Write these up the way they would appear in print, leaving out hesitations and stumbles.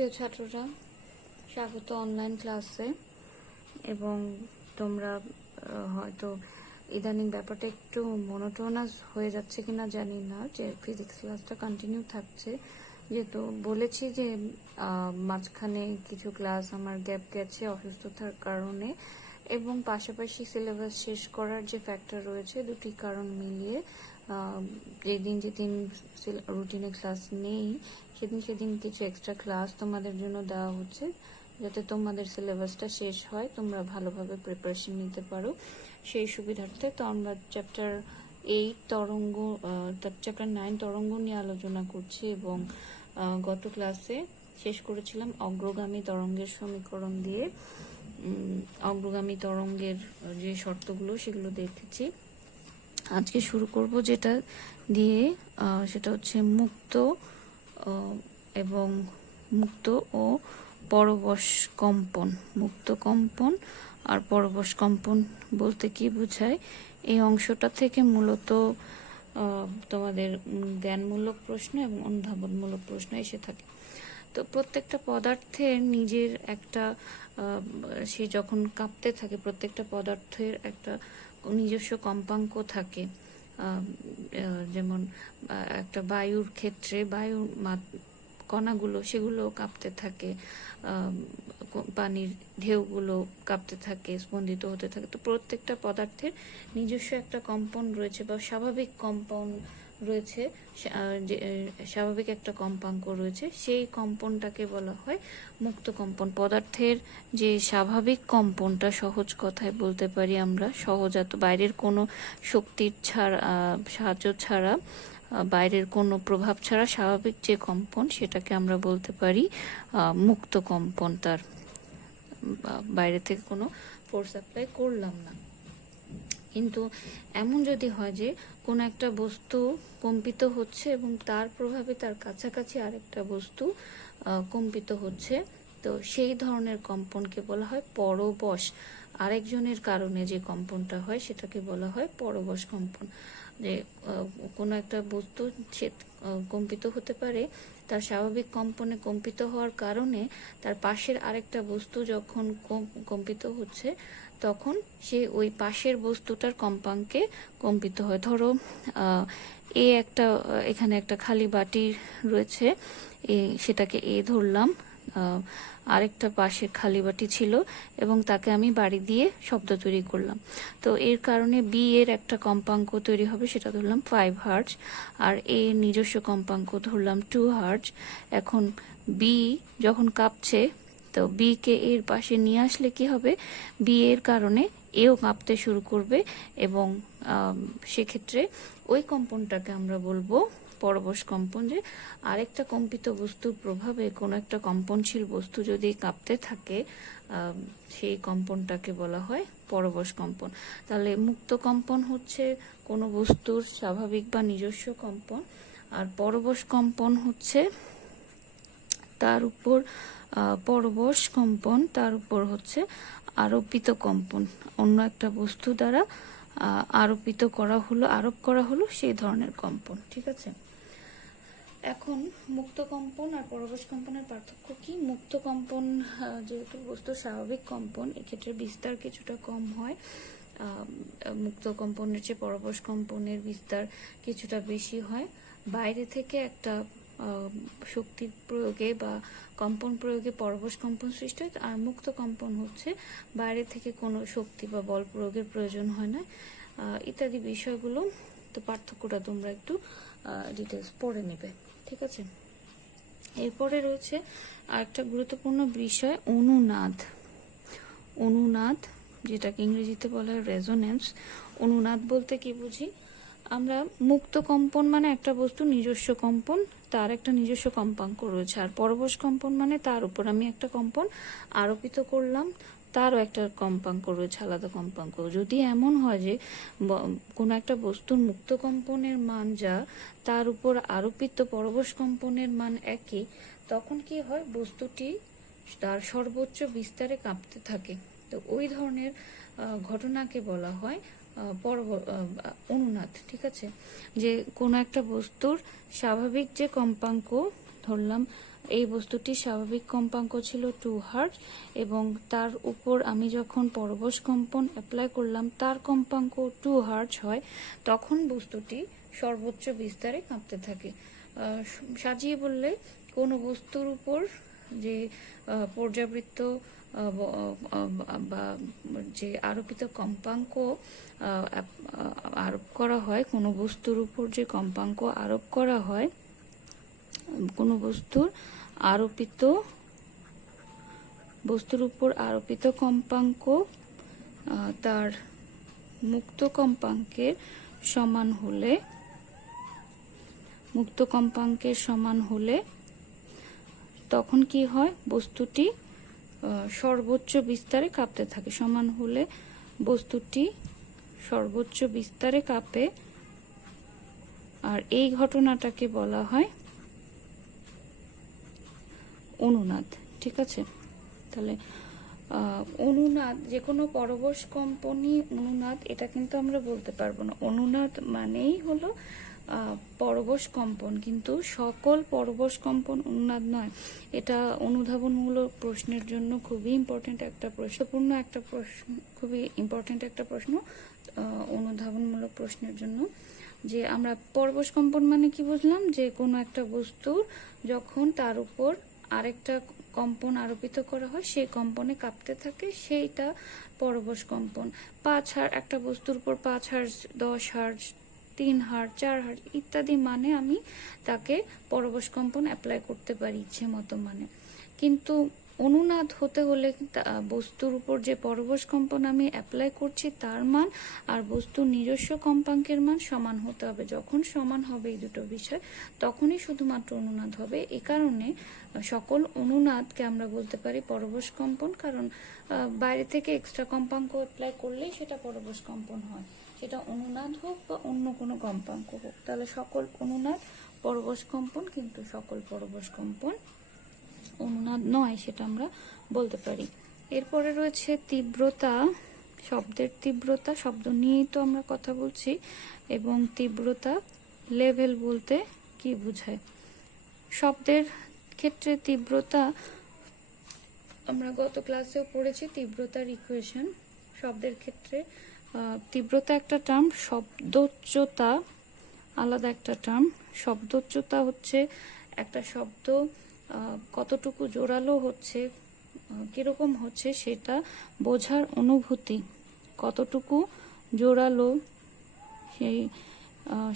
প্রিয় ছাত্ররা, স্বাগত অনলাইন ক্লাসে। এবং তোমরা হয়তো ইদানিং ব্যাপারটা একটু মনোটোনাস হয়ে যাচ্ছে কিনা জানি না, যে ফিজিক্স ক্লাসটা কন্টিনিউ থাকছে, যেহেতু বলেছি যে মাঝখানে কিছু ক্লাস আমার গ্যাপ গেছে অসুস্থতার কারণে, এবং পাশাপাশি সিলেবাস শেষ করার যে ফ্যাক্টর রয়েছে, দুটি কারণ মিলিয়ে যেদিন রুটিনে ক্লাস নেই সেদিন কিছু এক্সট্রা ক্লাস তোমাদের জন্য দেওয়া হচ্ছে, যাতে তোমাদের সিলেবাসটা শেষ হয়, তোমরা ভালোভাবে প্রিপারেশন নিতে পারো সেই সুবিধার্থে। তো আমরা চ্যাপ্টার 9 তরঙ্গ নিয়ে আলোচনা করছি, এবং গত ক্লাসে শেষ করেছিলাম অগ্রগামী তরঙ্গের সমীকরণ দিয়ে। অগ্রগামী তরঙ্গের যে শর্তগুলো সেগুলো দেখেছি। আজকে শুরু করব যেটা দিয়ে, সেটা হচ্ছে মুক্ত ও পরবশ কম্পন। মুক্ত কম্পন আর পরবশ কম্পন বলতে কি বোঝায়, এই অংশটা থেকে মূলত তোমাদের জ্ঞানমূলক প্রশ্ন এবং অনুধাবনমূলক প্রশ্ন এসে থাকে। তো প্রত্যেকটা পদার্থের নিজের একটা সে যখন কাঁপতে থাকে, প্রত্যেকটা পদার্থের একটা নিজস্ব কম্পাঙ্ক থাকে। যেমন একটা বায়ুর ক্ষেত্রে বায়ুর কণাগুলো সেগুলো কাঁপতে থাকে, পানির ঢেউগুলো কাঁপতে থাকে, স্পন্দিত হতে থাকে। তো প্রত্যেকটা পদার্থের নিজস্ব একটা কম্পন রয়েছে বা স্বাভাবিক কম্পন রয়েছে, স্বাভাবিক একটা কম্পাঙ্ক রয়েছে, সেই কম্পনটাকে বলা হয় মুক্ত কম্পন। পদার্থের যে স্বাভাবিক কম্পনটা, সহজ কথায় বলতে পারি আমরা, সহজাত, বাইরের কোনো শক্তির সাহায্য ছাড়া, বাইরের কোনো প্রভাব ছাড়া স্বাভাবিক যে কম্পন, সেটাকে আমরা বলতে পারি মুক্ত কম্পন। তার বাইরে থেকে কোনো ফোর্স অ্যাপ্লাই করলাম না। কিন্তু এমন যদি হয় যে কোনো একটা বস্তু কম্পিত হচ্ছে এবং তার প্রভাবে তার কাছাকাছি আরেকটা বস্তু কম্পিত হচ্ছে, তো সেই ধরনের কম্পনকে বলা হয় পরবশ। আরেকজনের কারণে যে কম্পনটা হয় সেটাকে বলা হয় পরবশ কম্পন। যে কোনো একটা বস্তু কম্পিত হতে পারে, তার স্বাভাবিক কম্পনে কম্পিত হওয়ার কারণে তার পাশের আরেকটা বস্তু যখন কম্পিত হচ্ছে, তখন সে ওই পাশের বস্তুটার কম্পাঙ্কে কম্পিত হয়। ধরো এখানে একটা খালি বাটি রয়েছে, সেটাকে এ ধরলাম, আরেকটা পাশে খালি বাটি ছিল এবং তাকে আমি বাড়ি দিয়ে শব্দ তৈরি করলাম। তো এর কারণে বি এর একটা কম্পাঙ্ক তৈরি হবে, সেটা ধরলাম 5 হার্টজ, আর এ নিজস্ব কম্পাঙ্ক ধরলাম 2 হার্টজ। এখন বি যখন কাঁপছে, তো বি কে এর পাশে নিয়ে আসলে কি হবে, বি এর কারণে এও কাঁপতে শুরু করবে, এবং সেক্ষেত্রে ওই কম্পনটাকে আমরা বলবো পরবশ কম্পন। যে আরেকটা কম্পিত বস্তুর প্রভাবে কোনো একটা কম্পনশীল বস্তু যদি কাঁপতে থাকে, সেই কম্পনটাকে বলা হয় পরবশ কম্পন। তাহলে মুক্ত কম্পন হচ্ছে কোনো বস্তুর স্বাভাবিক বা নিজস্ব কম্পন, আর পরবশ কম্পন হচ্ছে তার উপর পরবশ কম্পন, তার উপর হচ্ছে আরোপিত কম্পন, অন্য একটা বস্তু দ্বারা আরোপ করা হলো সেই ধরনের কম্পন। ঠিক আছে, এখন মুক্ত কম্পন আর পরবশ কম্পনের পার্থক্য কি? মুক্ত কম্পন যেহেতু বস্তুর স্বাভাবিক কম্পন, এক্ষেত্রে বিস্তার কিছুটা কম হয়। মুক্ত কম্পনের চেয়ে পরবশ কম্পনের বিস্তার কিছুটা বেশি হয়। বাইরে থেকে একটা শক্তির প্রয়োগে বা কম্পন প্রয়োগে পরবশ কম্পন সৃষ্টি হয়, আর মুক্ত কম্পন হচ্ছে বাইরে থেকে কোনো শক্তি বা বল প্রয়োগের প্রয়োজন হয় না, ইত্যাদি বিষয়গুলো। তো পার্থক্যটা তোমরা একটু ডিটেলস পড়ে নেবে। ঠিক আছে, এরপরে রয়েছে আরেকটা গুরুত্বপূর্ণ বিষয়, অনুনাদ, যেটাকে ইংরেজিতে বলা হয় রেজোনেন্স। অনুনাদ বলতে কি বুঝি আমরা? মুক্ত কম্পন মানে একটা বস্তু নিজস্ব কম্পন, তার একটা নিজস্ব কম্পাঙ্ক রয়েছে, আর পরবশ কম্পন মানে তার উপর আমি একটা কম্পন আরোপিত করলাম, তারও একটা কম্পাঙ্ক রয়েছে, আলাদা কম্পাঙ্ক। যদি এমন হয় যে কোনো একটা বস্তুর মুক্ত কম্পনের মান যা, তার উপর আরোপিত পরবশ কম্পনের মান একই, তখন কি হয়, বস্তুটি তার সর্বোচ্চ বিস্তারে কাঁপতে থাকে। তো ওই ধরনের ঘটনাকে বলা হয় অনুনাদ। ঠিক আছে, যে কোনো একটা বস্তুর স্বাভাবিক যে কম্পাঙ্ক, ধরলাম এই বস্তুটির স্বাভাবিক কম্পাঙ্ক ছিল 2 হার্টজ এবং তার উপর আমি যখন পরবশ কম্পন অ্যাপ্লাই করলাম তার কম্পাঙ্ক 2 হার্টজ হয়, তখন বস্তুটি সর্বোচ্চ বিস্তারে কাঁপতে থাকে। সাজিয়ে বললে কোনো বস্তুর উপর যে পর্যাবৃত্ত বা যে আরোপিত কম্পাঙ্ক আরোপ করা হয়, কোনো বস্তুর উপর যে কম্পাঙ্ক আরোপ করা হয়, কোনো বস্তুর উপর আরোপিত কম্পাঙ্ক তার মুক্ত কম্পাঙ্কের সমান হলে তখন কি হয়, বস্তুটি সর্বোচ্চ বিস্তারে কাঁপতে থাকে। সমান হলে বস্তুটি সর্বোচ্চ বিস্তারে কাঁপে, আর এই ঘটনাটাকে বলা হয় অনুনাদ। ঠিক আছে, তাহলে অনুনাদ, যে কোনো পরবশ কম্পনই অনুনাদ, এটা কিন্তু আমরা বলতে পারবো না। অনুনাদ মানেই হলো পরবশ কম্পন, কিন্তু সকল পরবশ কম্পন অনুনাদ নয়। এটা অনুধাবনমূলক প্রশ্নের জন্য খুবই ইম্পর্টেন্ট একটা প্রশ্ন, অনুধাবনমূলক প্রশ্নের জন্য। যে আমরা পরবশ কম্পন মানে কি বুঝলাম, যে কোনো একটা বস্তুর যখন তার উপর আরেকটা কম্পন আরোপিত করা হয়, সেই কম্পনে কাঁপতে থাকে, সেইটা পরবশ কম্পন। একটা বস্তুর উপর 5 হার্জ, 10 হার্জ, 3 হার্জ, 4 হার্জ ইত্যাদি মানে আমি তাকে পরবশ কম্পন অ্যাপ্লাই করতে পারি ইচ্ছে মতো মানে। কিন্তু অনুনাদ হতে হলে বস্তুর উপর যে পরবশ কম্পন আমি অ্যাপ্লাই করছি তার মান আর বস্তুর নিজস্ব কম্পাঙ্কের মান সমান হতে হবে। যখন সমান হবে এই দুটো বিষয়, তখনই শুধুমাত্র অনুনাদ হবে। এ কারণে সকল অনুনাদকে আমরা বলতে পারি পরবশ কম্পন, কারণ বাইরে থেকে এক্সট্রা কম্পাঙ্ক অ্যাপ্লাই করলেই সেটা পরবশ কম্পন হয়, সেটা অনুনাদ হোক বা অন্য কোনো কম্পাঙ্ক হোক। তাহলে সকল অনুনাদ পরবশ কম্পন, কিন্তু সকল পরবশ কম্পন অনুনাদ নয়, সেটা আমরা বলতে পারি। এরপরে রয়েছে তীব্রতা। শব্দের তীব্রতা, শব্দ নিয়েই তো আমরা কথা বলছি, এবং তীব্রতা লেভেল বলতে কি বোঝায়? শব্দের ক্ষেত্রে তীব্রতা আমরা গত ক্লাসেও পড়েছি, তীব্রতার ইকুয়েশন। শব্দের ক্ষেত্রে তীব্রতা একটা টার্ম, শব্দোচ্চতা আলাদা একটা টার্ম। শব্দোচ্চতা হচ্ছে একটা শব্দ কতটুকু জোরালো হচ্ছে, কিরকম হচ্ছে সেটা বোঝার অনুভূতি। কতটুকু জোরালো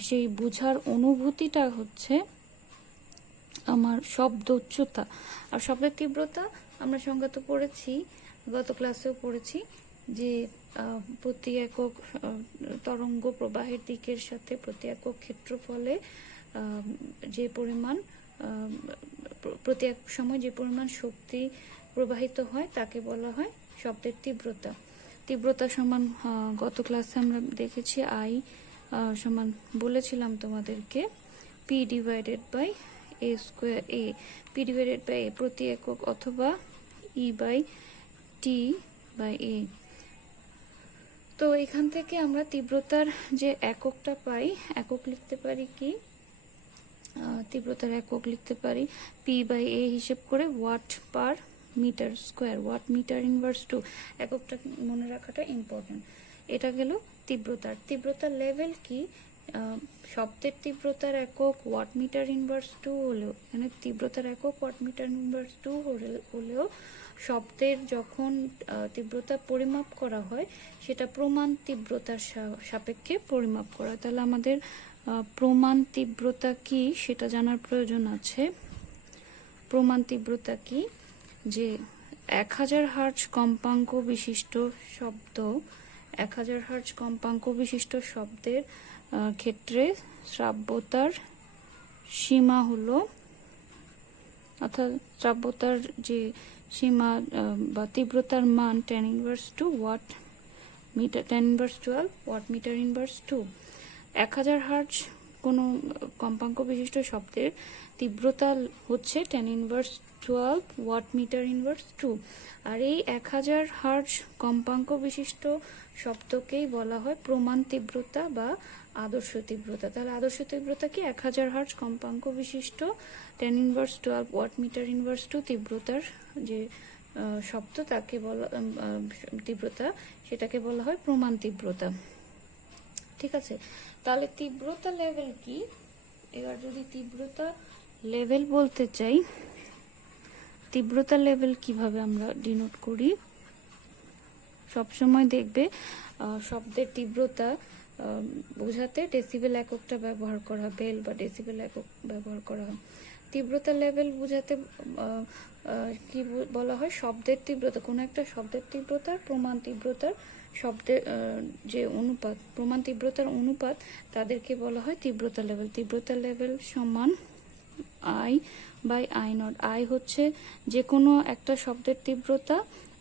সেই বোঝার অনুভূতিটা হচ্ছে আমার শব্দোচ্চতা। আর শব্দের তীব্রতা আমরা সংজ্ঞাত পড়েছি, গত ক্লাসেও পড়েছি, যে প্রতি একক তরঙ্গ প্রবাহের দিকের সাথে প্রতি একক ক্ষেত্রফলে যে পরিমাণ প্রতি এক সময় যে পরিমাণ শক্তি প্রবাহিত হয় তাকে বলা হয় শব্দের তীব্রতা। তীব্রতা সমান গত ক্লাসে আমরা দেখেছি আই সমান বলেছিলাম তোমাদেরকে P divided by A square, P divided by A প্রতি একক, অথবা ই বাই টি বাই এ। তো এখান থেকে আমরা তীব্রতার যে এককটা পাই, একক লিখতে পারি কি, তীব্রতার একক লিখতে পারি পি বাই এ হিসেব করে watt per metre square, watt metre inverse 2। এককটা মনে রাখাটা ইম্পর্টেন্ট। এটা গেল তীব্রতার লেভেল কি, শব্দের তীব্রতার একক ওয়াট মিটার ইনভার্স 2 হলেও, এখানে তীব্রতার একক ওয়াট মিটার ইনভার্স 2 হলেও শব্দের যখন তীব্রতা পরিমাপ করা হয় সেটা প্রমাণ তীব্রতার সাপেক্ষে পরিমাপ করা। তাহলে আমাদের প্রমাণ তীব্রতা কি সেটা জানার প্রয়োজন আছে। প্রমাণ তীব্রতা কি, যে 1000 হার্জ কম্পাঙ্ক বিশিষ্ট শব্দ, 1000 হার্জ কম্পাঙ্ক বিশিষ্ট শব্দের ক্ষেত্রে শ্রাব্যতার সীমা হলো, অর্থাৎ শ্রাব্যতার যে সীমা বা তীব্রতার মান 10⁻² watt metre, 10⁻12 watt metre inverse 2। 1000 hertz কোনো কম্পাঙ্ক বিশিষ্ট শব্দের তীব্রতা হচ্ছে 10⁻12 ওয়াট মিটার ইনভার্স 2। আর এই 1000 হার্জ কম্পাঙ্ক বিশিষ্ট শব্দকেই বলা হয় প্রমাণ তীব্রতা বা আদর্শ তীব্রতা। তাহলে আদর্শ তীব্রতা কি? 1000 হার্জ কম্পাঙ্ক বিশিষ্ট 10⁻12 ওয়াট মিটার ইনভার্স টু তীব্রতার যে শব্দ তাকে বলা তীব্রতা, সেটাকে বলা হয় প্রমাণ তীব্রতা। ঠিক আছে, তাহলে তীব্রতা লেভেল কি? এবার যদি তীব্রতা লেভেল বলতে চাই, তীব্রতা লেভেল কিভাবে আমরা ডিনোট করি? সবসময় দেখবে শব্দের তীব্রতা বোঝাতে ডেসিবেল এককটা ব্যবহার করা হয়, বেল বা ডেসিবেল একক ব্যবহার করা হয়। তীব্রতা লেভেল বোঝাতে কি বলা হয়? শব্দের তীব্রতা, কোনো একটা শব্দের তীব্রতার প্রমাণ তীব্রতার শব্দের যে অনুপাত, প্রমাণ তীব্রতার অনুপাত, তাদেরকে বলা হয় তীব্রতা লেভেল। তীব্রতা লেভেল সমান I/I0। I হচ্ছে যে কোনো একটা শব্দের তীব্রতা,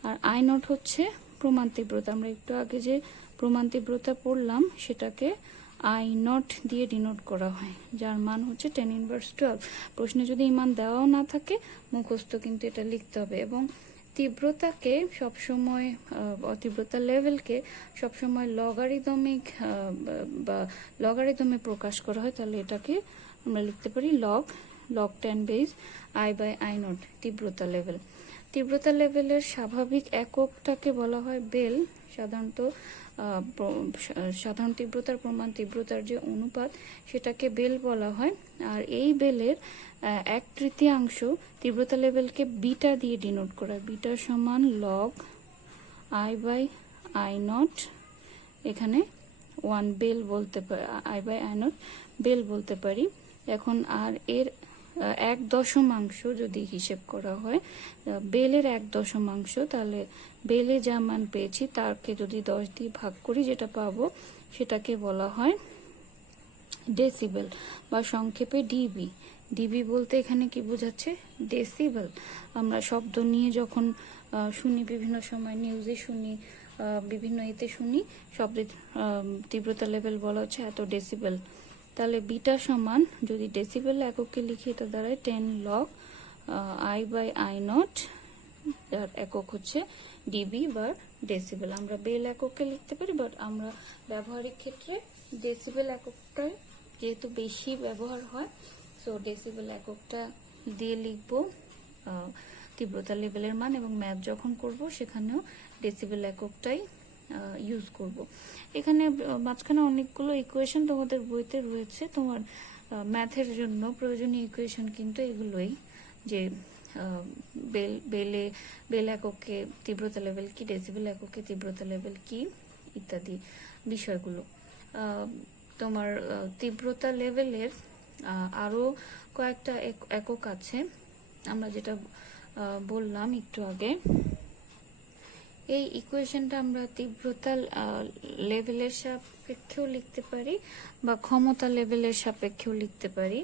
আর I0 হচ্ছে প্রমাণ তীব্রতা। আমরা একটু আগে যে প্রমাণ তীব্রতা পড়লাম সেটাকে I0 দিয়ে ডিনোট করা হয়, যার মান হচ্ছে 10⁻12। প্রশ্নে যদি এই মান দেওয়াও না থাকে মুখস্থ কিন্তু এটা লিখতে হবে। এবং তীব্রতাকে সবসময় তীব্রতা লেভেলকে সবসময় লগারিদমিক বা লগারিদমে প্রকাশ করা হয়। তাহলে এটাকে আমরা লিখতে পারি log 10 বেস I/I0 তীব্রতা লেভেল। তীব্রতা লেভেলের স্বাভাবিক এককটাকে বলা হয় বেল। সাধারণ তীব্রতার প্রমাণ তীব্রতার যে অনুপাত সেটাকে বেল বলা হয়। আর এই বেলের 1/3 তীব্রতা লেভেলকে বিটা দিয়ে ডিনোট করা হয়। বিটা সমান log I/I0, এখানে 1 বেল বলতে পারি, I/I0 বেল বলতে পারি। এখন আর এর 1/10 যদি হিসেব করা হয়, বেলের 1/10, তাহলে বেলে যা মান পেয়েছি তাকে যদি 10 দিয়ে ভাগ করি যেটা পাবো সেটাকে বলা হয় ডেসিবেল বা সংক্ষেপে ডিবি। ডিবি বলতে এখানে কি বোঝাচ্ছে? ডেসিবেল। আমরা শব্দ নিয়ে যখন শুনি, বিভিন্ন সময় নিউজে শুনি, বিভিন্ন এতে শুনি, শব্দের তীব্রতা লেভেল বলা হচ্ছে এত ডেসিবেল। তাহলে বিটা সমান যদি ডেসিবেল এককে লিখি, এটা দাঁড়ায় 10 log I/I0, যার একক হচ্ছে ডিবি বা ডেসিবেল। আমরা বেল এককে লিখতে পারি, বাট আমরা ব্যবহারিক ক্ষেত্রে ডেসিবেল এককটাই যেহেতু বেশি ব্যবহার হয়, সো ডেসিবেল এককটা দিয়ে লিখবো তীব্রতা লেভেলের মান, এবং ম্যাথ যখন করব সেখানেও ডেসিবেল এককটাই ইউজ করব। এখানে মাঝখানে অনেকগুলো ইকুয়েশন তোমাদের বইতে রয়েছে। তোমার ম্যাথের জন্য প্রয়োজনীয় ইকুয়েশন কিন্তু এগুলোই, যে বেল এককে তীব্রতা লেভেল কি, ডেসিবেল এককে তীব্রতা লেভেল কি, ইত্যাদি বিষয়গুলো। তোমার তীব্রতা লেভেলের আরো কয়েকটা একক আছে, আমরা যেটা বললাম একটু আগে। এই ইকুয়েশনটা আমরা তীব্রতা লেভেলের সাপেক্ষেও লিখতে পারি বা ক্ষমতা লেভেলের সাপেক্ষেও লিখতে পারি।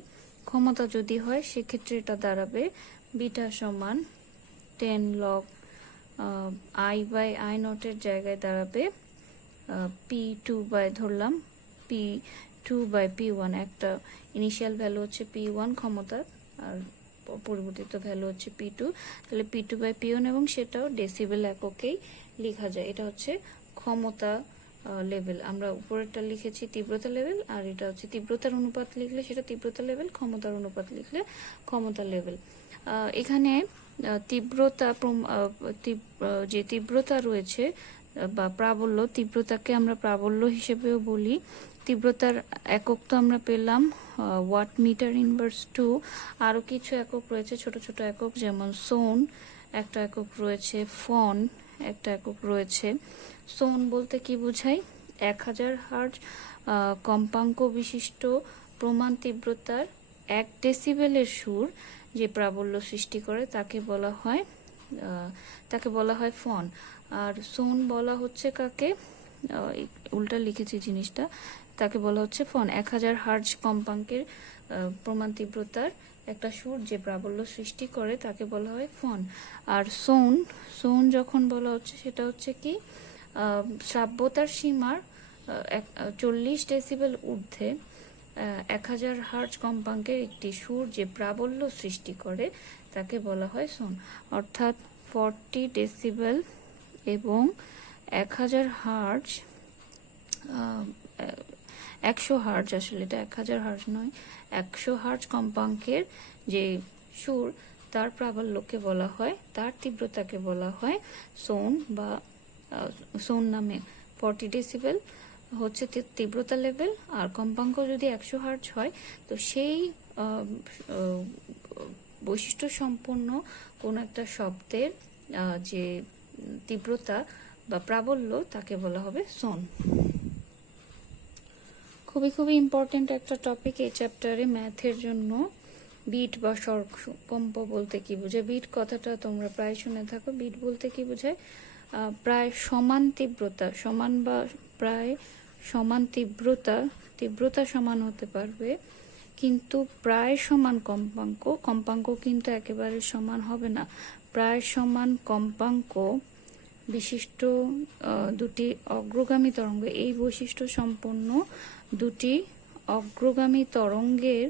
ক্ষমতা যদি হয় সেক্ষেত্রে এটা দাঁড়াবে বিটা সমান 10 log I/I0 এর জায়গায় দাঁড়াবে P2 ধরলাম P2/P1। একটা ইনিশিয়াল ভ্যালু হচ্ছে P1 ক্ষমতা, আর পরিবর্তিত ভ্যালু হচ্ছে P2। তাহলে P2/P1, এবং সেটাও ডেসিবেল এককেই লেখা যায়। এটা হচ্ছে ক্ষমতা লেভেল। আমরা উপরেরটা লিখেছি তীব্রতা লেভেল, আর এটা হচ্ছে তীব্রতার অনুপাত লিখলে সেটা তীব্রতা লেভেল, ক্ষমতার অনুপাত লিখলে ক্ষমতা লেভেল। এখানে তীব্রতা যে তীব্রতা রয়েছে বা প্রাবল্য, তীব্রতাকে আমরা প্রাবল্য হিসেবেও বলি। তীব্রতার একক তো আমরা পেলাম ওয়াট মিটার ইনভার্স টু। আরো কিছু একক রয়েছে, ছোট ছোট একক, যেমন সোন একটা একক রয়েছে, ফন একটা একক রয়েছে। সোন বলতে কি বোঝায়? 1000 হার্জ কম্পাঙ্ক বিশিষ্ট প্রমাণ তীব্রতার 1 ডেসিবেলের সুর যে প্রাবল্য সৃষ্টি করে তাকে বলা হয় ফন। আর সোন বলা হচ্ছে কাকে? উল্টা লিখেছি জিনিসটা, তাকে বলা হচ্ছে ফন। 1000 হার্জ কম্পাঙ্কের প্রমাণ তীব্রতার একটা সুর যে প্রাবল্য সৃষ্টি করে তাকে বলা হয় ফন। আর সোন যখন বলা হচ্ছে সেটা হচ্ছে কি, শ্রাব্যতার সীমার 40 ডেসিবেল ঊর্ধ্বে 1000 হার্জ কম্পাঙ্কের একটি সুর যে প্রাবল্য সৃষ্টি করে তাকে বলা হয় সোন। অর্থাৎ 40 ডেসিবেল এবং 1000 হার্জ 100 হার্জ, আসলে এটা 1000 হার্জ নয়, 100 হার্জ কম্পাঙ্কের যে সুর তার প্রাবল্যকে বলা হয়, তার তীব্রতাকে বলা হয় সোন বা সোন নামে। 40 ডেসিবেল হচ্ছে তীব্রতা লেভেল, আর কম্পাঙ্ক যদি 100 হার্জ হয় তো সেই বৈশিষ্ট্য সম্পন্ন কোন একটা শব্দের যে তীব্রতা বা প্রাবল্য তাকে বলা হবে সোন। খুবই খুবই ইম্পর্টেন্ট একটা টপিক এই চ্যাপ্টারে ম্যাথের জন্য। বিট বা স্বর কম্প বলতে কি বোঝায়? বিট কথাটা তোমরা প্রায় শুনে থাকো। বিট বলতে কি বোঝায়? প্রায় সমান তীব্রতা, সমান বা প্রায় সমান তীব্রতা, তীব্রতা সমান হতে পারবে কিন্তু প্রায় সমান কম্পাঙ্ক, কম্পাঙ্ক কিন্তু একেবারে সমান হবে না। প্রায় সমান কম্পাঙ্ক বিশিষ্ট দুটি অগ্রগামী তরঙ্গ, এই বৈশিষ্ট্য সম্পন্ন দুটি অগ্রগামী তরঙ্গের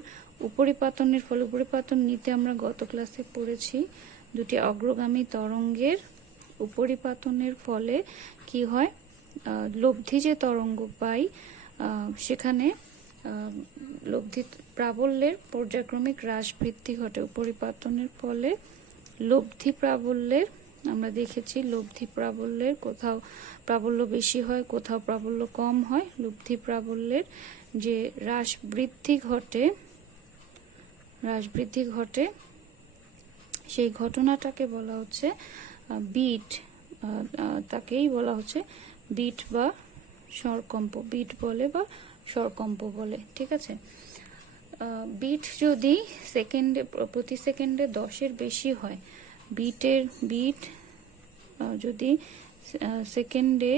উপরিপাতনের ফলে, উপরিপাতন নিতে আমরা গত ক্লাসে পড়েছি, দুটি অগ্রগামী তরঙ্গের উপরিপাতনের ফলে কি হয়, লব্ধি যে তরঙ্গ পাই সেখানে লব্ধি প্রাবল্যের পর্যায়ক্রমিক হ্রাস বৃদ্ধি ঘটে। উপরিপাতনের ফলে লব্ধি প্রাবল্যের, আমরা দেখেছি লব্ধি প্রাবল্যের কোথাও প্রাবল্য বেশি হয়, কোথাও প্রাবল্য কম হয়। লব্ধি প্রাবল্যের যে হ্রাস বৃদ্ধি ঘটে সেই ঘটনাটাকে বলা হচ্ছে বিট, তাকেই বলা হচ্ছে বিট বা স্বরকম্প। বিট বলে বা স্বরকম্প বলে, ঠিক আছে। বিট যদি সেকেন্ডে, প্রতি সেকেন্ডে 10-এর বেশি হয়, বিট যদি সেকেন্ডে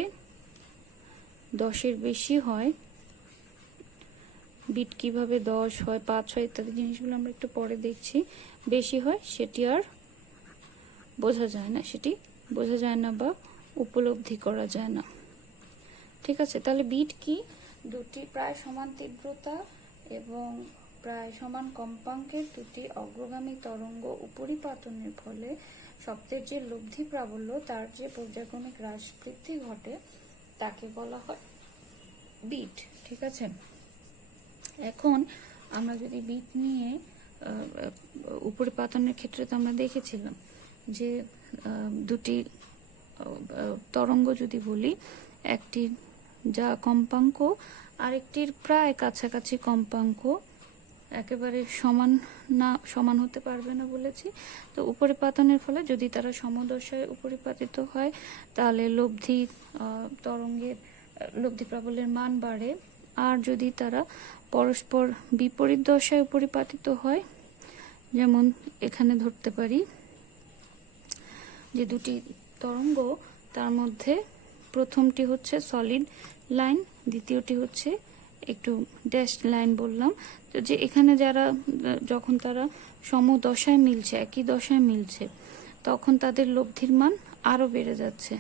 10-এর বেশি হয়, বিট কিভাবে 10 হয়, 5 হয় ইত্যাদি জিনিসগুলো আমরা একটু পরে দেখছি, বেশি হয় সেটি আর বোঝা যায় না, সেটি বোঝা যায় না বা উপলব্ধি করা যায় না, ঠিক আছে। তাহলে বিট কি? দুটি প্রায় সমান তীব্রতা এবং প্রায় সমান কম্পাঙ্কের দুটি অগ্রগামী তরঙ্গ উপরিপাতনের ফলে শব্দের যে লব্ধি প্রাবল্য তার যে পর্যায়ক্রমিক হ্রাস বৃদ্ধি ঘটে তাকে বলা হয় বিট, ঠিক আছে। এখন আমরা যদি বিট নিয়ে উপরিপাতনের ক্ষেত্রে তো আমরা দেখেছিলাম যে দুটি তরঙ্গ যদি বলি, একটি যা কম্পাঙ্ক আরেকটির প্রায় কাছাকাছি কম্পাঙ্ক, একেবারে সমান হতে পারবে না বলেছি। তো উপরিপাতনের ফলে যদি তারা সমদশায় উপরিপাতিত হয় তাহলে লব্ধি তরঙ্গের লব্ধি প্রাবল্যের মান বাড়ে, আর যদি তারা পরস্পর বিপরীত দশায় উপরিপাতিত হয়, যেমন এখানে ধরতে পারি যে দুটি তরঙ্গ, তার মধ্যে প্রথমটি হচ্ছে সলিড লাইন, দ্বিতীয়টি হচ্ছে একটু ড্যাশ লাইন বললাম, তো যে এখানে যারা যখন তারা সমদশায় মিলছে, একই দশায় মিলছে, তখন তাদের লব্ধির মান আরো বেড়ে যাচ্ছে।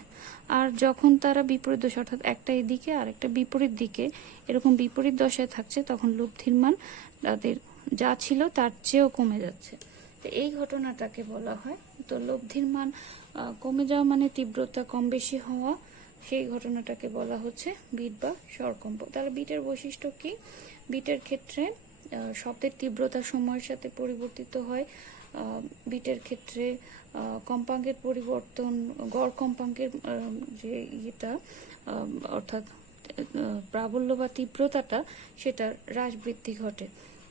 আর যখন তারা বিপরীত দশা, অর্থাৎ একটা এদিকে আর একটা বিপরীত দিকে এরকম বিপরীত দশায় থাকছে, তখন লব্ধির মান তাদের যা ছিল তার চেয়েও কমে যাচ্ছে। তো এই ঘটনাটাকে বলা হয়, তো লব্ধির মান কমে যাওয়া মানে তীব্রতা কম বেশি হওয়া, সেই ঘটনাটাকে বলা হচ্ছে বিট বা স্বরকম্প। তাহলে বিটের বৈশিষ্ট্য কি? বিটের ক্ষেত্রে শব্দের তীব্রতা সময়ের সাথে পরিবর্তিত হয়। বিটের ক্ষেত্রে কম্পাঙ্কের পরিবর্তন, গড় কম্পাঙ্কের যে ইয়েটা অর্থাৎ প্রাবল্য বা তীব্রতাটা, সেটা হ্রাস বৃদ্ধি ঘটে।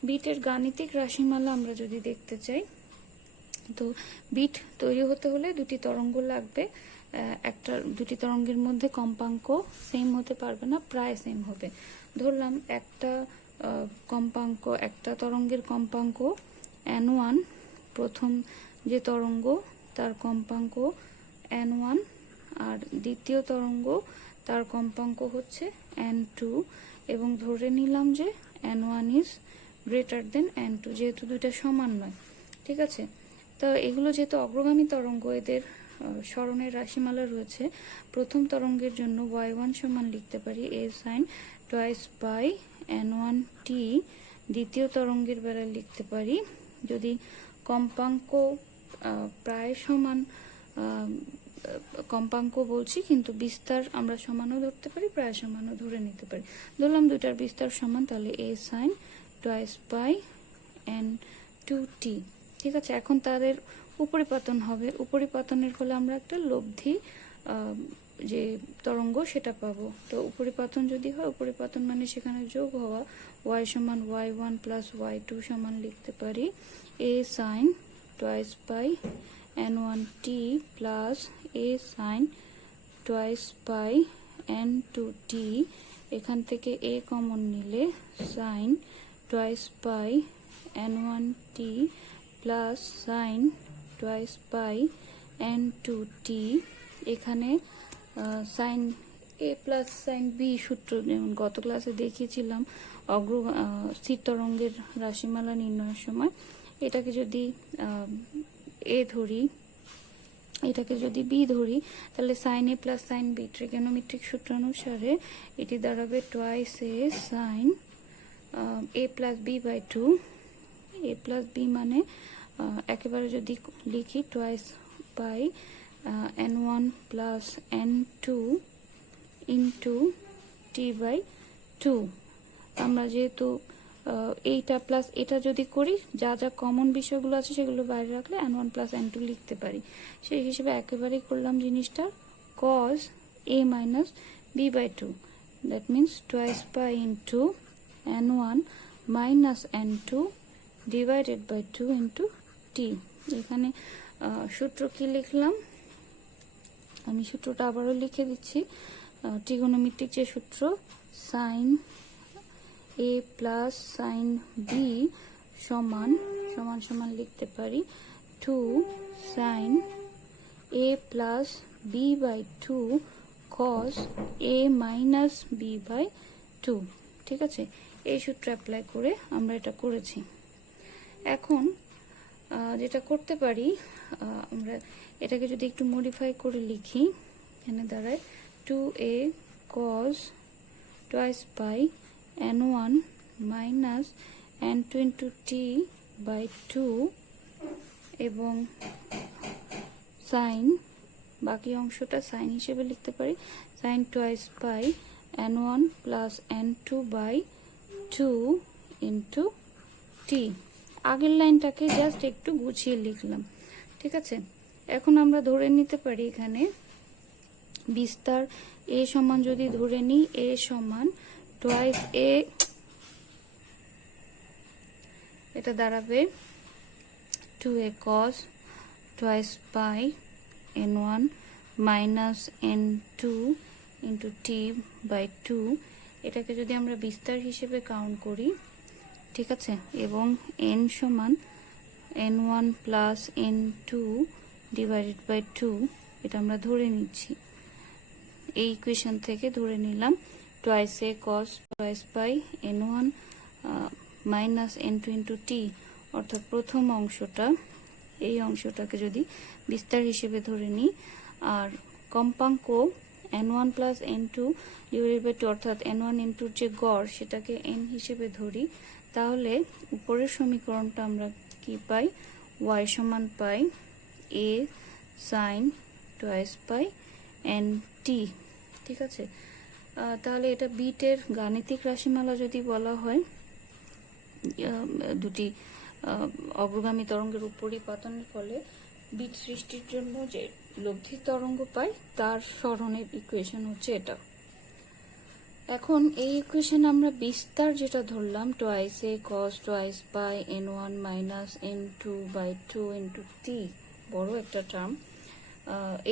বিটের গাণিতিক রাশিমালা আমরা যদি দেখতে চাই, তো বিট তৈরি হতে হলে দুটি তরঙ্গ লাগবে। দুটি তরঙ্গের মধ্যে কম্পাঙ্ক সেম হতে পারবে না, প্রায় সেম হবে। ধরলাম একটা কম্পাঙ্ক, একটা তরঙ্গের কম্পাঙ্ক n1, প্রথম যে তরঙ্গ তার কম্পাঙ্ক n1, আর দ্বিতীয় তরঙ্গ তার কম্পাঙ্ক হচ্ছে n2, এবং ধরে নিলাম যে n1 is greater than n2, যেহেতু দুইটা সমান নয়, ঠিক আছে। তো এগুলো যেহেতু অগ্রগামী তরঙ্গ, এদের স্মরণের রাশিমালা রয়েছে। প্রথম তরঙ্গের জন্য y1 সমান লিখতে পারি a sin twice by n1t, দ্বিতীয় তরঙ্গের বেলায় লিখতে পারি, যদি কম্পাঙ্ক প্রায় সমান কম্পাঙ্ক বলছি, কিন্তু বিস্তার আমরা সমানও ধরতে পারি, প্রায় সমানও ধরে নিতে পারি। ধরলাম দুইটার বিস্তার সমান, তাহলে a sin twice pi n 2t। ঠিক আছে, এখন তাদের উপরিপাতন হবে। উপরিপাতনের ফলে আমরা একটা লব্ধি যে তরঙ্গ সেটা পাবো। তো উপরিপাতন যদি হয়, উপরিপাতন মানে সেখানে যোগ হওয়া, y সমান y1 প্লাস y2 সমান লিখতে পারি a sin twice pi n1t plus a sin twice pi n2t। এখান থেকে a কমন নিলে sin twice pi n1t plus sin twice pi n2t। এখানে sin a plus sin b সূত্র যেমন গত ক্লাসে দেখিয়েছিলাম স্থির তরঙ্গের রাশিমালা নির্ণয়ের সময়, এটাকে যদি a ধরি, এটাকে যদি b ধরি, তাহলে sin a plus sin b trigonometric সূত্র অনুসারে এটি দাঁড়াবে twice a sin a plus b by 2। a plus b মানে একেবারে যদি লিখি twice pi n1 plus n2 into t by 2। আমরা যেহেতু এইটা প্লাস এটা যদি করি, যা যা কমন বিষয়গুলো আছে সেগুলো বাইরে রাখলে n1 প্লাস n2 লিখতে পারি। সেই হিসেবে একেবারেই করলাম জিনিসটা cos a minus b by 2, that means twice pi into n1 minus n2 divided by 2 into t। এখানে সূত্র কি লিখলাম, আমি সূত্রটা আবারও লিখে দিচ্ছি। ট্রিগোনোমেট্রিক যে সূত্র, sin a plus sin b সমান সমান সমান লিখতে পারি 2 sin a plus b by 2 cos a minus b by 2। ঠিক আছে, এই সূত্র অ্যাপ্লাই করে আমরা এটা করেছি। এখন যেটা করতে পারি, আমরা এটাকে যদি একটু মডিফাই করে লিখি, এখানে দাঁড়ায় 2a cos twice pi n1 minus n2 into t by 2 এবং sin, বাকি অংশটা sin হিসেবে লিখতে পারি sin twice pi n1 plus n2 by 2 into t। আগের লাইনটাকে জাস্ট একটু গুছিয়ে লিখলাম। ঠিক আছে, এখন আমরা ধরে নিতে পারি এখানে বিস্তার a সমান যদি ধরে নিই, a সমান twice a, এটা দাঁড়াবে 2a cos twice pi n1 minus n2 into t by 2। এটাকে যদি আমরা বিস্তার হিসেবে কাউন্ট করি, ঠিক আছে, এবং n সমান n1 plus n2 divided by 2, এটা আমরা ধরে নিচ্ছি। এই ইকুয়েশন থেকে ধরে নিলাম twice a cos twice pi n1 minus n2 into t, অর্থাৎ প্রথম অংশটা, এই অংশটাকে যদি বিস্তার হিসেবে ধরে নিই, আর কম্পাঙ্ক n1 plus n2 divided by 2 অর্থাৎ n1 ইন্টুর যে গড় সেটাকে n হিসেবে ধরি, তাহলে উপরের সমীকরণটা আমরা কি পাই, y সমান পাই a sin twice pi nt। ঠিক আছে, তাহলে এটা বিটের গাণিতিক রাশিমালা যদি বলা হয়, দুটি অগ্রগামী তরঙ্গের উপরিপাতনের ফলে বিট সৃষ্টির জন্য যে লব্ধি তরঙ্গ পাই তার সরণের ইকুয়েশন হচ্ছে এটা। এখন এই ইকুয়েশন আমরা বিস্তার যেটা ধরলাম twice a cos twice pi n1 minus n2 by 2 into t, বড় একটা টার্ম,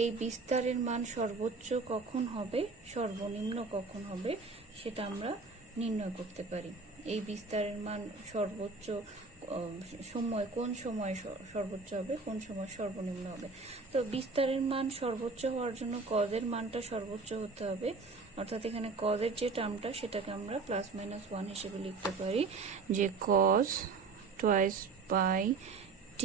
এই বিস্তারের মান সর্বোচ্চ কখন হবে, সর্বনিম্ন কখন হবে, সেটা আমরা নির্ণয় করতে পারি। এই বিস্তারের মান সর্বোচ্চ সময়, কোন সময় সর্বোচ্চ হবে, কোন সময় সর্বনিম্ন হবে। তো বিস্তারের মান সর্বোচ্চ হওয়ার জন্য cos এর মানটা সর্বোচ্চ হতে হবে, অর্থাৎ এখানে cos এর যে টার্মটা সেটাকে আমরা প্লাস মাইনাস 1 হিসেবে লিখতে পারি, যে cos twice pi t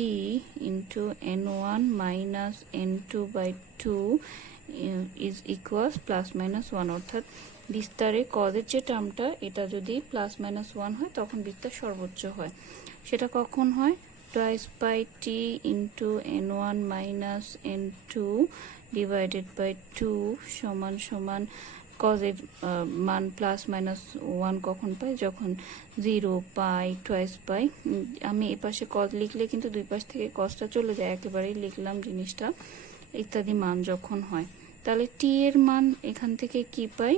into n1 minus n2 by 2 is equals plus minus 1, অর্থাৎ বিস্তারে cos এর যে টার্মটা এটা যদি প্লাস মাইনাস 1 হয় তখন বিস্তার সর্বোচ্চ হয়। সেটা কখন হয়, twice by t into n1 minus n2 divided by 2 সমান সমান cos এর মান প্লাস মাইনাস 1 কখন পাই, যখন 0 পাই টুয়াইস পাই। আমি এ পাশে cos লিখলে কিন্তু দুই পাশ থেকে cosটা চলে যায়, একেবারেই লিখলাম জিনিসটা, ইত্যাদি মান যখন হয়। তাহলে t এর মান এখান থেকে কি পাই,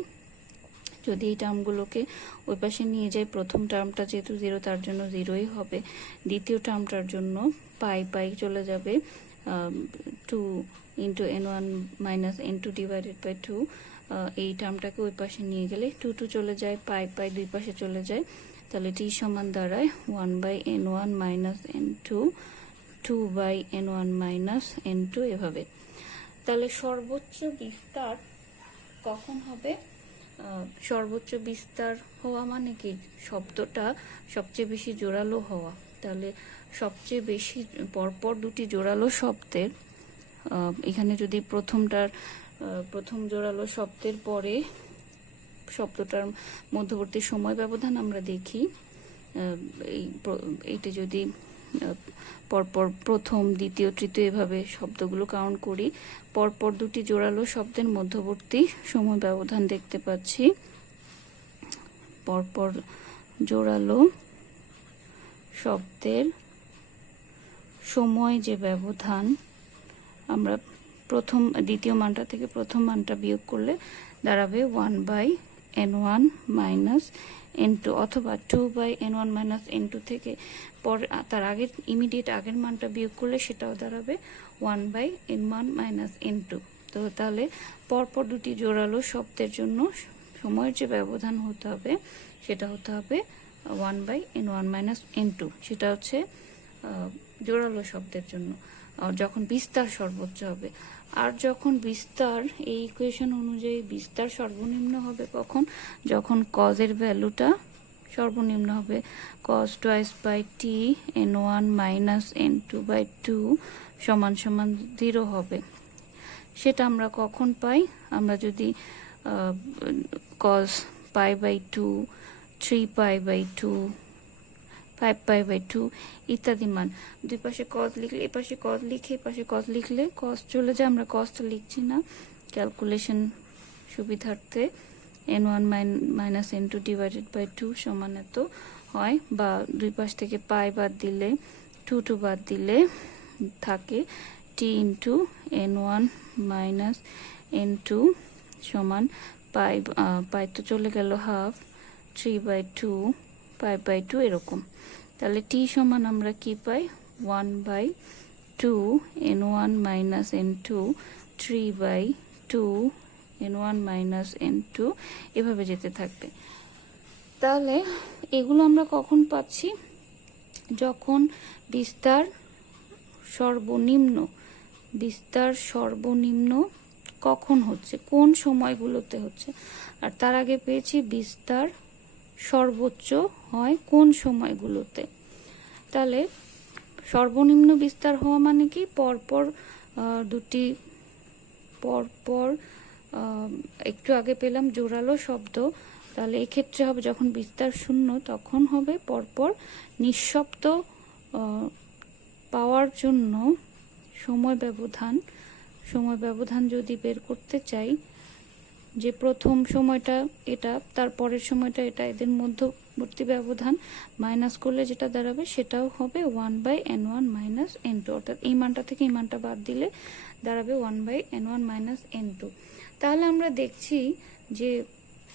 যদি এই টার্মগুলোকে ওই পাশে নিয়ে যাই, প্রথম টার্মটা যেহেতু 0 তার জন্য 0ই হবে, দ্বিতীয় টার্মটার জন্য পাই পাই চলে যাবে 2 into n1 minus n2 divided by 2। এই টার্মটাকে ওই পাশে নিয়ে গেলে 2 চলে যায়, পাই পাই দুই পাশে চলে যায়, তাহলে t সমান দাঁড়ায় 1 by n1 minus n2 2 by n1 minus n2 এভাবে। তাহলে সর্বোচ্চ বিস্তার কখন হবে, সর্বোচ্চ বিস্তার হওয়া মানে কি, শব্দটা সবচেয়ে বেশি জোরালো হওয়া। তাহলে সবচেয়ে বেশি পরপর দুটি জোরালো শব্দের, এখানে যদি প্রথম জোরালো শব্দের পরে শব্দটার মধ্যবর্তী সময় ব্যবধান আমরা দেখি, এইটা যদি পরপর প্রথম দ্বিতীয় তৃতীয় এভাবে শব্দগুলো কাউন্ট করি, পরপর দুটি জোরালো শব্দের মধ্যবর্তী সময় ব্যবধান দেখতে পাচ্ছি। পরপর জোরালো শব্দের সময় যে ব্যবধান, আমরা দ্বিতীয় মানটা থেকে প্রথম মানটা বিয়োগ করলে দাঁড়াবে 1 বাই n1 মাইনাস n2, অথবা 2 বাই n1 মাইনাস n2 থেকে তার আগের ইমিডিয়েট আগের মানটা বিয়োগ করলে সেটাও দাঁড়াবে 1 বাই n1 মাইনাস n2। তো তাহলে পরপর দুটি জোরালো শব্দের জন্য সময়ের যে ব্যবধান হতে হবে সেটা হতে হবে 1 বাই n1 মাইনাস n2, সেটা হচ্ছে জোরালো শব্দের জন্য যখন বিস্তার সর্বোচ্চ হবে। আর যখন বিস্তার, এই ইকুয়েশন অনুযায়ী বিস্তার সর্বনিম্ন হবে কখন, যখন cos এর ভ্যালুটা সর্বনিম্ন হবে, cos twice by t n1 minus n2 by 2 সমান সমান 0 হবে। সেটা আমরা কখন পাই, আমরা যদি cos pi by 2, 3 pi by 2, 5 pi by 2 ইত্যাদি মান, দুই পাশে cos লিখলে এ পাশে cos লিখে এ পাশে cos লিখলে cos চলে যায়, আমরা cosটা লিখছি না ক্যালকুলেশন সুবিধার্থে, n1 minus n2 divided by 2 সমান এত হয়, বা দুই পাশ থেকে পাই বাদ দিলে 2 বাদ দিলে থাকে t into n1 minus n2 সমান পাই তো চলে গেল হাফ, 3 বাই 2, 5 বাই 2 এরকম। তাহলে t সমান আমরা কি পাই, 1 by 2 n1 minus n2, 3 by 2 n1 minus n2 এভাবে যেতে থাকবে। তাহলে এগুলো আমরা কখন পাচ্ছি, যখন বিস্তার সর্বনিম্ন কখন হচ্ছে, কোন সময়গুলোতে হচ্ছে, আর তার আগে পেয়েছি বিস্তার সর্বোচ্চ হয় কোন সময়গুলোতে। তাহলে সর্বনিম্ন বিস্তার হওয়া মানে কি, পরপর একটু আগে পেলাম জোরালো শব্দ, তাহলে এক্ষেত্রে হবে যখন বিস্তার শূন্য, তখন হবে পরপর নিঃশব্দ পাওয়ার জন্য সময় ব্যবধান যদি বের করতে চাই, যে প্রথম সময়টা এটা, তারপরের সময়টা এটা, এদের মধ্যবর্তী ব্যবধান মাইনাস করলে যেটা দাঁড়াবে সেটাও হবে 1 বাই n1 মাইনাস n2, অর্থাৎ এই মানটা থেকে এই মানটা বাদ দিলে দাঁড়াবে 1 বাই n1 মাইনাস n2। তাহলে আমরা দেখছি যে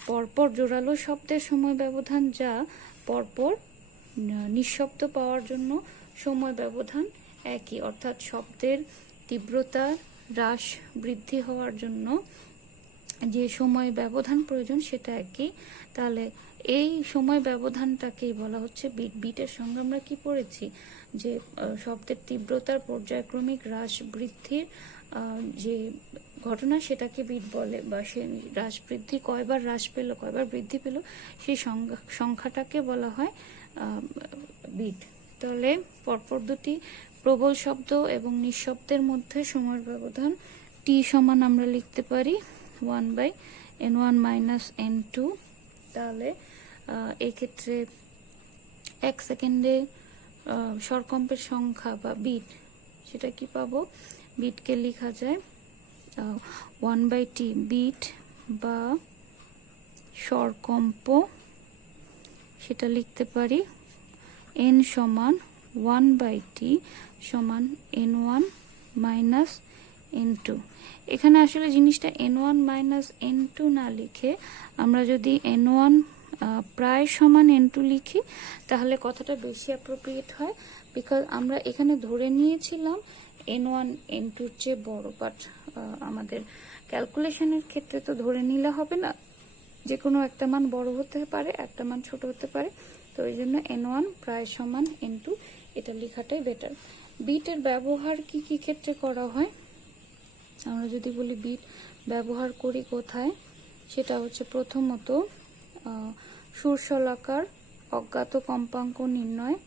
পরপর জোরালো শব্দের সময় ব্যবধান যা পরপর নিঃশব্দ পাওয়ার জন্য সময় ব্যবধান একই, অর্থাৎ শব্দের তীব্রতা হ্রাস বৃদ্ধি হওয়ার জন্য যে সময় ব্যবধান প্রয়োজন সেটা একই। তাহলে এই সময় ব্যবধানটাকেই বলা হচ্ছে বিট। বিটের সঙ্গে আমরা কি পড়েছি, যে শব্দের তীব্রতার পর্যায়ক্রমিক হ্রাস বৃদ্ধির যে ঘটনা সেটাকে বিট বলে, বা সে হ্রাস বৃদ্ধি কয়বার হ্রাস পেল কয়বার বৃদ্ধি পেল সেই সংখ্যাটাকে বলা হয় বিট। তাহলে পরপর দুটি প্রবল শব্দ এবং নিঃশব্দের মধ্যে সময়ের ব্যবধান t সমান আমরা লিখতে পারি 1 বাই n1 মাইনাস n2। তাহলে এই ক্ষেত্রে 1 সেকেন্ডে স্বরকম্পের সংখ্যা বা বিট, সেটা কি পাবো? বিটকে লেখা যায় 1/t বিট বা স্বরকম্প, সেটা লিখতে পারি n সমান 1/t সমান n1 মাইনাস n2। এখানে আসলে জিনিসটা n1 মাইনাস n2 না লিখে আমরা যদি n1 প্রায় সমান n2 লিখি তাহলে কথাটা বেশি অ্যাপ্রোপ্রিয়েট হয়, বিকজ আমরা এখানে ধরে নিয়েছিলাম n1 n2-র চেয়ে বড়, বাট আমাদের ক্যালকুলেশনের ক্ষেত্রে তো ধরে নিলে হবে না, যে কোনো একটা মান বড় হতে পারে, একটা মান ছোট হতে পারে। তো এই জন্য n1 প্রায় সমান n2 এটা লেখাটাই বেটার। বিটের ব্যবহার কি কি ক্ষেত্রে করা হয়? আমরা যদি বলি বিট ব্যবহার করি কোথায়, সেটা হচ্ছে প্রথমত সুরশলাকার অজ্ঞাত কম্পাঙ্ক নির্ণয়,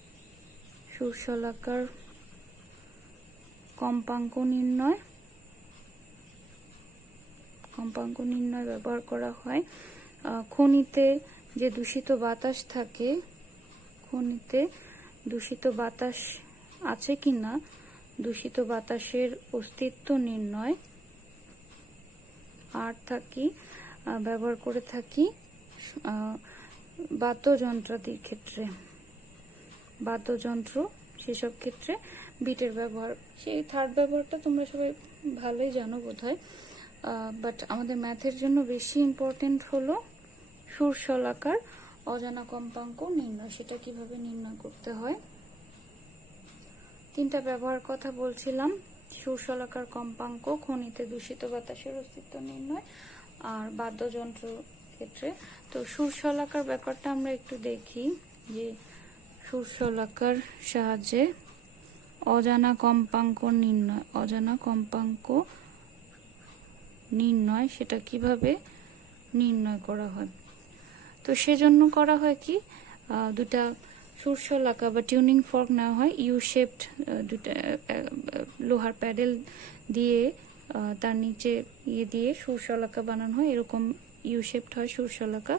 সুরশলাকার কম্পাঙ্ক নির্ণয় ব্যবহার করা হয়। খনিতে যে দূষিত বাতাস থাকে, খনিতে দূষিত বাতাস আছে কিনা, দূষিত বাতাসের অস্তিত্ব নির্ণয়। আর ব্যবহার করে থাকি বাদ্যযন্ত্রাদির ক্ষেত্রে, বাদ্যযন্ত্র সেসব ক্ষেত্রে বিটের ব্যবহার। সেই থার্ড ব্যবহারটা তোমরা সবাই ভালোই জানো বোধহয়, বাট আমাদের ম্যাথের জন্য বেশি ইম্পর্টেন্ট হলো সুরশলাকার অজানা কম্পাঙ্ক নির্ণয়। সেটা কিভাবে নির্ণয় করতে হয়? তিনটা ব্যবহার কথা বলছিলাম, সুরশলাকার কম্পাঙ্ক, খনিতে দূষিত বাতাসের অস্তিত্ব নির্ণয়, আর বাদ্যযন্ত্র ক্ষেত্রে। তো সুরশলাকার ব্যাপারটা আমরা একটু দেখি, যে সুরশলাকার সাহায্যে অজানা কম্পাঙ্ক নির্ণয় সেটা কিভাবে নির্ণয় করা হয়। তো সেজন্য করা হয় কি, দুটা সুরশলাকা বা টিউনিং ফর্ক নেওয়া হয়, ইউ শেপড দুটা লোহার প্যাডেল দিয়ে তার নিচে দিয়ে সুরশলাকা বানানো হয়, এরকম ইউ শেপড হয় সুরশলাকা।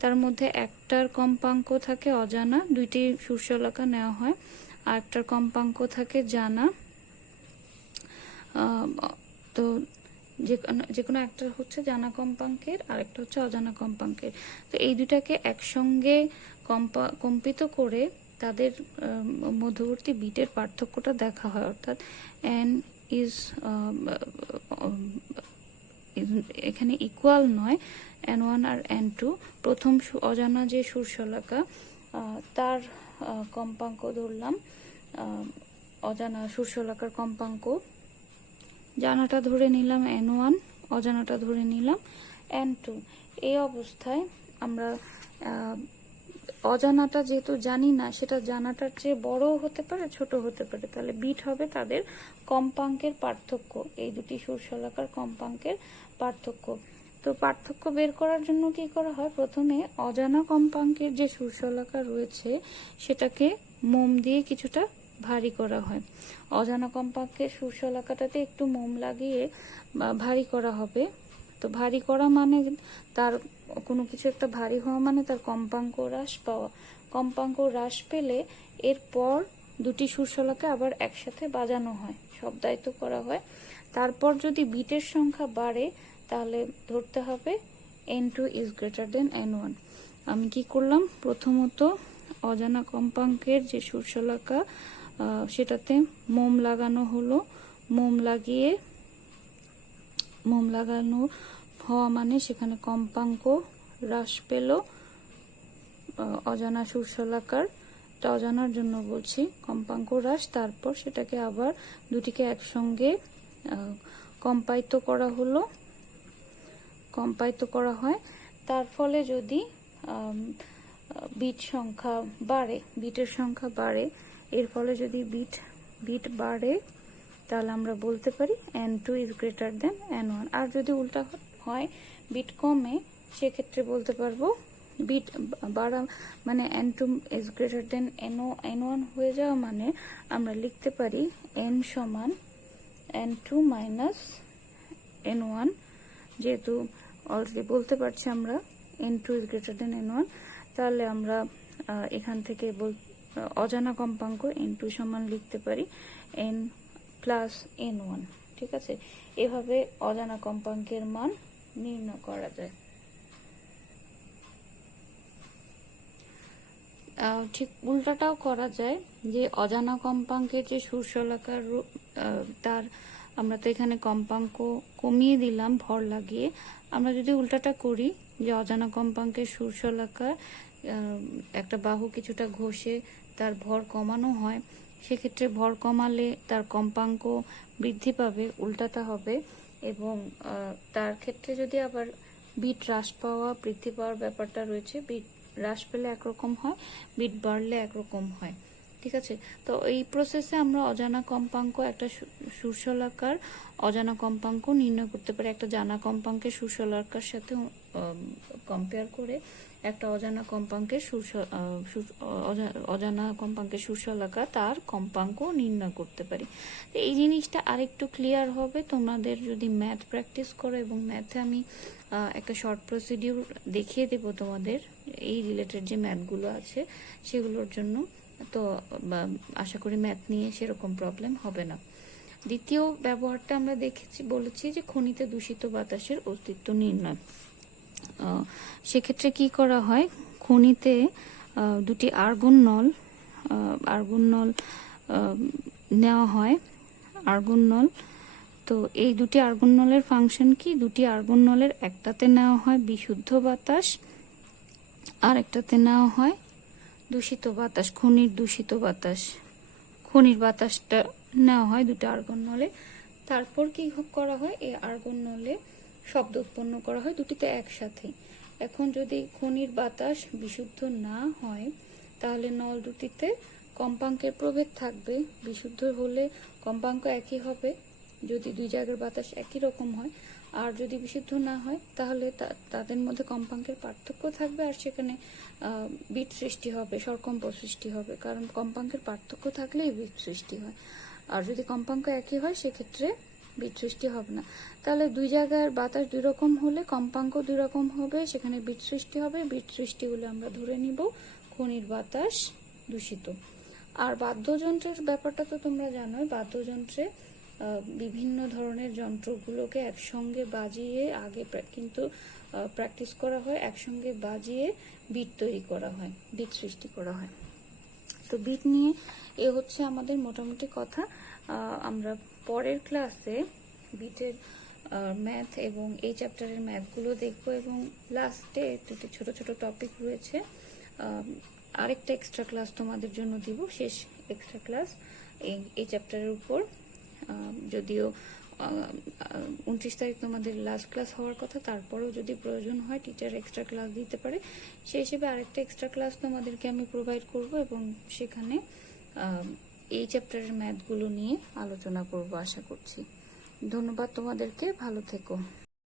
তার মধ্যে একটার কম্পাঙ্ক থাকে অজানা, দুইটি সুরশলাকা নেওয়া হয়, আর একটার কম্পাঙ্ক থাকে জানা। তো যে কোনো একটা হচ্ছে জানা কম্পাঙ্কের, আর একটা হচ্ছে অজানা কম্পাঙ্কের। তো এই দুটাকে একসঙ্গে কম্পিত করে তাদের মধ্যবর্তী বিটের পার্থক্যটা দেখা হয়, অর্থাৎ n ইজ এখানে ইকুয়াল নয়, n1 আর n2। প্রথম অজানা যে সুরশলাকা তার কম্পাঙ্ক ধরলাম, অজানা সুরশলাকার কম্পাঙ্ক, জানাটা ধরে নিলাম n1, অজানাটা ধরে নিলাম n2। এই অবস্থায় আমরা অজানাটা যেহেতু জানি না, সেটা জানাটার চেয়ে বড় হতে পারে, ছোট হতে পারে, তাহলে বিট হবে তাদের কম্পাঙ্কের পার্থক্য, এই দুটি সুরশলাকার কম্পাঙ্কের পার্থক্য। তো পার্থক্য বের করার জন্য কি করা হয়, প্রথমে অজানা কম্পাঙ্কের যে সুরশলাকা রয়েছে সেটাকে মোম দিয়ে কিছুটা ভারী করা হয়। অজানা কম্পাঙ্কের সুরশলাকাটাতে একটু মোম লাগিয়ে ভারী করা হবে। তো ভারী করা মানে তার কোনো কিছু একটা ভারী হওয়া মানে তার কম্পাঙ্ক হ্রাস পাওয়া। কম্পাঙ্ক হ্রাস পেলে এরপর দুটি সুরশলাকা আবার একসাথে বাজানো হয়, শব্দায়িত করা হয়। তারপর যদি বিটের সংখ্যা বাড়ে তাহলে ধরতে হবে n2 is greater than n1। আমি কি করলাম, প্রথমত অজানা কম্পাঙ্কের যে সুরশলাকা সেটাতে মোম লাগানো হলো, মোম লাগানো হওয়া মানে সেখানে কম্পাঙ্ক হ্রাস পেল অজানা সুরশলাকার, অজানার জন্য বলছি কম্পাঙ্ক হ্রাস। তারপর সেটাকে আবার দুটিকে একসঙ্গে কম্পায়িত করা হয়। তার ফলে যদি বিটের সংখ্যা বাড়ে, এর ফলে যদি বিট বাড়ে তাহলে আমরা বলতে পারি n2 is greater than n1। আর যদি উল্টা হয়, বিট কমে, সেক্ষেত্রে বলতে পারবো বিট বাড়া মানে n2 is greater than n1 হয়ে যাওয়া মানে আমরা লিখতে পারি n সমান n2 মাইনাস n1। যেহেতু অলরেডি বলতে পারছি আমরা n2 is greater than n1, তাহলে আমরা এখান থেকে অজানা কম্পাঙ্ক n2 সমান লিখতে পারি n প্লাস n1। ঠিক আছে, এভাবে অজানা কম্পাঙ্কের মান নির্ণয় করা যায়। ঠিক উল্টাটাও করা যায়, যে অজানা কম্পাঙ্কের যে সুরশলাকার রূপ, তার আমরা তো এখানে কম্পাঙ্ক কমিয়ে দিলাম ভর লাগিয়ে। আমরা যদি উল্টাটা করি, যে অজানা কম্পাঙ্কের সুরশলাকার একটা বাহু কিছুটা ঘষে তার ভর কমানো হয়, সেক্ষেত্রে ভর কমালে তার কম্পাঙ্ক বৃদ্ধি পাবে, উল্টাটা হবে। এবং তার ক্ষেত্রে যদি আবার বিট হ্রাস পাওয়া বৃদ্ধি পাওয়ার ব্যাপারটা রয়েছে, বিট হ্রাস পেলে একরকম হয়, বিট বাড়লে একরকম হয়। ঠিক আছে, তো এই প্রসেসে আমরা অজানা কম্পাঙ্ক, একটা সুরশলাকার অজানা কম্পাঙ্ক নির্ণয় করতে পারি। একটা জানা কম্পাঙ্কের সুরশলাকার সাথে কম্পেয়ার করে একটা অজানা কম্পাঙ্কের অজানা কম্পাঙ্কের সুরশলাকা তার কম্পাঙ্ক নির্ণয় করতে পারি। এই জিনিসটা আরেকটু ক্লিয়ার হবে তোমাদের যদি ম্যাথ প্র্যাকটিস করো, এবং ম্যাথে আমি একটা শর্ট প্রসিডিউর দেখিয়ে দেব তোমাদের এই রিলেটেড যে ম্যাথগুলো আছে সেগুলোর জন্য। তো আশা করি ম্যাথ নিয়ে সেরকম প্রবলেম হবে না। দ্বিতীয় ব্যবহারটা আমরা বলেছি যে খনিতে দূষিত বাতাসের অস্তিত্ব নির্ণয়। সেক্ষেত্রে কি করা হয়, খনিতে দুটি আর্গন নল নেওয়া হয়। আর্গন নল, তো এই দুটি আর্গন নলের ফাংশন কি, দুটি আর্গন নলের একটাতে নেওয়া হয় বিশুদ্ধ বাতাস, আর একটাতে নেওয়া হয় দূষিত বাতাস, খনির দূষিত বাতাস। খনির বাতাসটা নেওয়া হয় দুটো আর্গন নলে। তারপর কি করা হয়, এই আর্গন নলে শব্দ উৎপন্ন করা হয় দুটিতে একসাথে। এখন যদি খনির বাতাস বিশুদ্ধ না হয়, তাহলে নল দুটিতে কম্পাঙ্কের প্রভেদ থাকবে। বিশুদ্ধ হলে কম্পাঙ্ক একই হবে যদি দুই জায়গার বাতাস একই রকম হয়, আর যদি বিশুদ্ধ না হয় তাহলে তাদের মধ্যে কম্পাঙ্কের পার্থক্য থাকবে, আর সেখানে বিট সৃষ্টি হবে, স্বরকম্প সৃষ্টি হবে, কারণ কম্পাঙ্কের পার্থক্য থাকলেই বিট সৃষ্টি হয়। আর যদি কম্পাঙ্ক একই হয় সেক্ষেত্রে বিট সৃষ্টি হবে না। তাহলে দুই জায়গার বাতাস দুই রকম হলে কম্পাঙ্ক দুই রকম হবে, সেখানে বিট সৃষ্টি হবে। বিট সৃষ্টি হলে আমরা ধরে নিব খনির বাতাস দূষিত। আর বাদ্যযন্ত্রের ব্যাপারটা তো তোমরা জানোই, বাদ্যযন্ত্রে বিভিন্ন ধরনের যন্ত্রগুলোকে একসঙ্গে বাজিয়ে আগে কিন্তু প্র্যাকটিস করা হয়, একসঙ্গে বাজিয়ে বিট তৈরি করা হয়, বিট সৃষ্টি করা হয়। তো বিট নিয়ে এ হচ্ছে আমাদের মোটামুটি কথা। আমরা পরের ক্লাসে বিটের ম্যাথ এবং এই চ্যাপ্টারের ম্যাথগুলো দেখবো, এবং লাস্টে দুটি ছোট ছোট টপিক রয়েছে। আরেকটা এক্সট্রা ক্লাস তোমাদের জন্য দিব, শেষ এক্সট্রা ক্লাস এই চ্যাপ্টারের উপর। যদিও 29 তারিখ তোমাদের লাস্ট ক্লাস হওয়ার কথা, তারপরেও যদি প্রয়োজন হয় টিচার এক্সট্রা ক্লাস দিতে পারে। সেই হিসেবে আরেকটা এক্সট্রা ক্লাস তোমাদেরকে আমি প্রোভাইড করব, এবং সেখানে এই চ্যাপ্টারের ম্যাথগুলো নিয়ে আলোচনা করব আশা করছি। ধন্যবাদ তোমাদেরকে, ভালো থেকো।